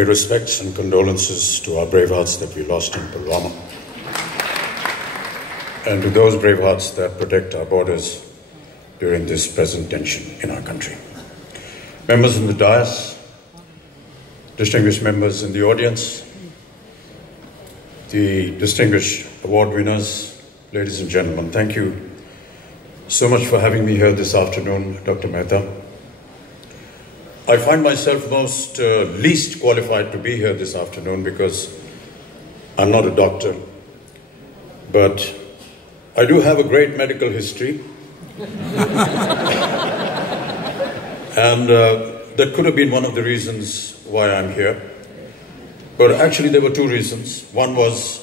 Respects and condolences to our brave hearts that we lost in Pulwama, and to those brave hearts that protect our borders during this present tension in our country. Members in the dais, distinguished members in the audience, the distinguished award winners, ladies and gentlemen, thank you so much for having me here this afternoon, Dr. Mehta. I find myself most least qualified to be here this afternoon because I'm not a doctor, but I do have a great medical history. And that could have been one of the reasons why I'm here. But actually there were two reasons. One was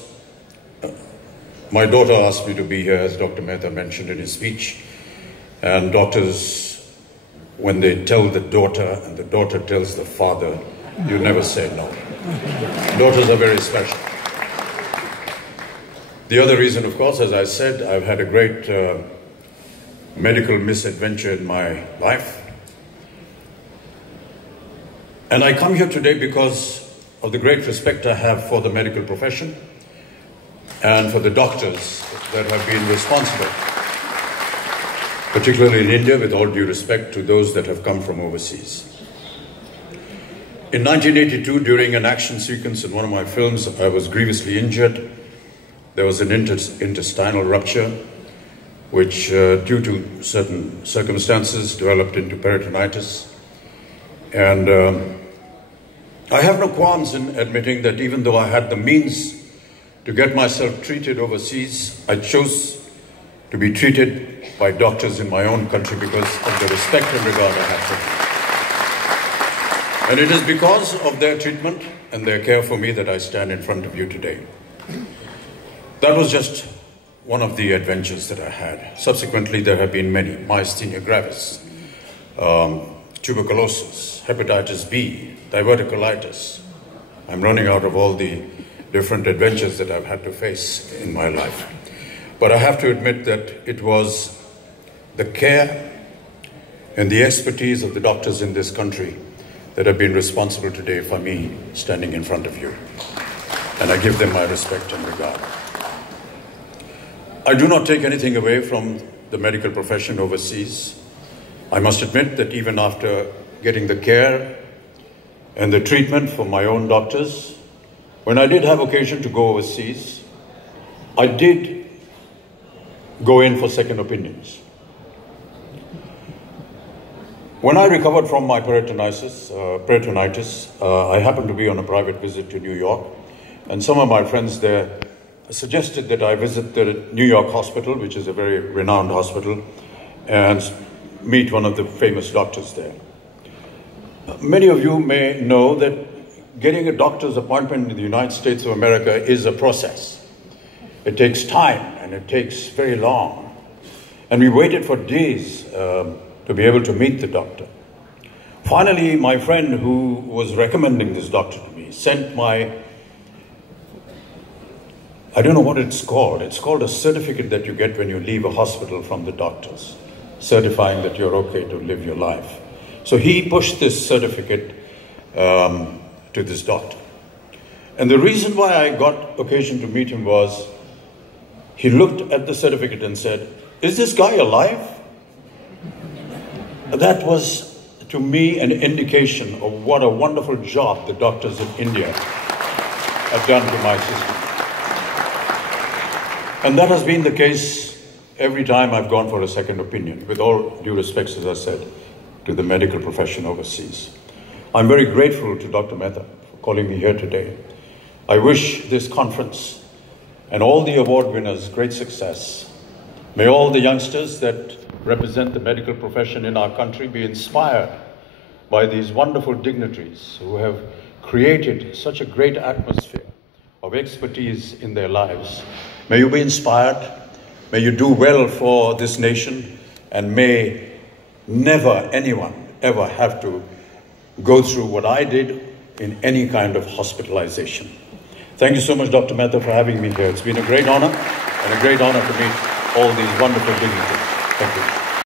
my daughter asked me to be here, as Dr. Mehta mentioned in his speech. And doctors, when they tell the daughter and the daughter tells the father, you never say no. Daughters are very special. The other reason, of course, as I said, I've had a great medical misadventure in my life. And I come here today because of the great respect I have for the medical profession and for the doctors that have been responsible, particularly in India, with all due respect to those that have come from overseas. In 1982, during an action sequence in one of my films, I was grievously injured. There was an intestinal rupture, which, due to certain circumstances, developed into peritonitis. And I have no qualms in admitting that even though I had the means to get myself treated overseas, I chose to be treated by doctors in my own country because of the respect and regard I have for them. And it is because of their treatment and their care for me that I stand in front of you today. That was just one of the adventures that I had. Subsequently, there have been many: myasthenia gravis, tuberculosis, hepatitis B, diverticulitis. I'm running out of all the different adventures that I've had to face in my life. But I have to admit that it was the care and the expertise of the doctors in this country that have been responsible today for me standing in front of you. And I give them my respect and regard. I do not take anything away from the medical profession overseas. I must admit that even after getting the care and the treatment for my own doctors, when I did have occasion to go overseas, I did go in for second opinions. When I recovered from my peritonitis, I happened to be on a private visit to New York, and some of my friends there suggested that I visit the New York hospital, which is a very renowned hospital, and meet one of the famous doctors there. Many of you may know that getting a doctor's appointment in the United States of America is a process. It takes time and it takes very long. And we waited for days to be able to meet the doctor. Finally, my friend who was recommending this doctor to me sent my, I don't know what it's called. It's called a certificate that you get when you leave a hospital from the doctors, certifying that you're okay to live your life. So he pushed this certificate to this doctor. And the reason why I got occasion to meet him was he looked at the certificate and said, "Is this guy alive?" That was, to me, an indication of what a wonderful job the doctors in India have done to my system. And that has been the case every time I've gone for a second opinion, with all due respects, as I said, to the medical profession overseas. I'm very grateful to Dr. Mehta for calling me here today. I wish this conference and all the award winners great success. May all the youngsters that represent the medical profession in our country be inspired by these wonderful dignitaries who have created such a great atmosphere of expertise in their lives. May you be inspired, may you do well for this nation, and may never anyone ever have to go through what I did in any kind of hospitalization. Thank you so much, Dr. Mehta, for having me here. It's been a great honor, and a great honor to meet all these wonderful dignitaries. Thank you.